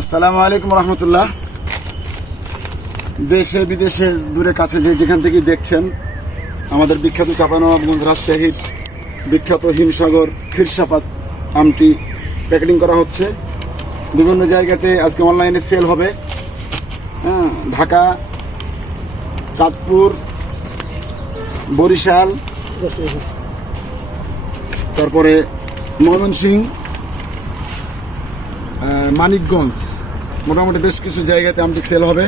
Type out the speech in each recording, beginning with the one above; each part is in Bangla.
আসসালামু আলাইকুম রহমতুল্লাহ। দেশে বিদেশে দূরে কাছে যেখান থেকে দেখছেন আমাদের বিখ্যাত চাঁপাইনবাবগঞ্জ রাজশাহীর বিখ্যাত হিমসাগর ক্ষীরসাপাত আমটি প্যাকেটিং করা হচ্ছে। বিভিন্ন জায়গাতে আজকে অনলাইনে সেল হবে। ঢাকা, চাঁদপুর, বরিশাল, তারপরে ময়মনসিংহ, মানিকগঞ্জ, মোটামুটি বেশ কিছু জায়গাতে আমটি সেল হবে।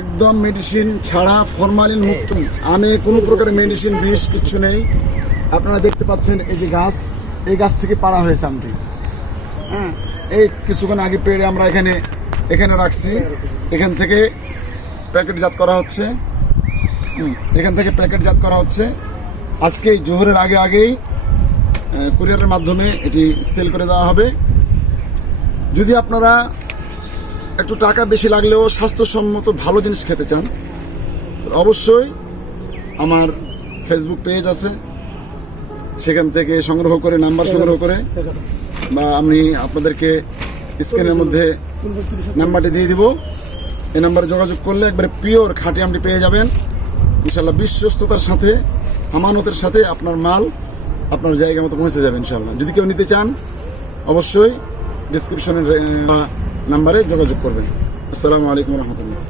একদম মেডিসিন ছাড়া, ফরমালিন মুক্ত আমে কোনো প্রকার মেডিসিন বিষ কিচ্ছু নেই। আপনারা দেখতে পাচ্ছেন এই যে গাছ, এই গাছ থেকে পাড়া হয়েছে আমটি। এই কিছুক্ষণ আগে পেড়ে আমরা এখানে রাখছি। এখান থেকে প্যাকেটজাত করা হচ্ছে। আজকেই জোহরের আগেই কুরিয়ারের মাধ্যমে এটি সেল করে দেওয়া হবে। যদি আপনারা একটু টাকা বেশি লাগলেও স্বাস্থ্যসম্মত ভালো জিনিস খেতে চান, অবশ্যই আমার ফেসবুক পেজ আছে, সেখান থেকে নাম্বার সংগ্রহ করে বা আমি আপনাদেরকে স্ক্রিনের মধ্যে নাম্বারটি দিয়ে দিব। এই নাম্বারে যোগাযোগ করলে একবারে পিওর খাঁটি আমটি পেয়ে যাবেন ইনশাল্লাহ। বিশ্বস্ততার সাথে, আমানতের সাথে আপনার মাল আপনার জায়গা মতো পৌঁছে যাবে ইনশাল্লাহ। যদি কেউ নিতে চান অবশ্যই ডিসক্রিপশনের নাম্বারে যোগাযোগ করবেন। আসসালামু আলাইকুম রহমতুল্লাহ।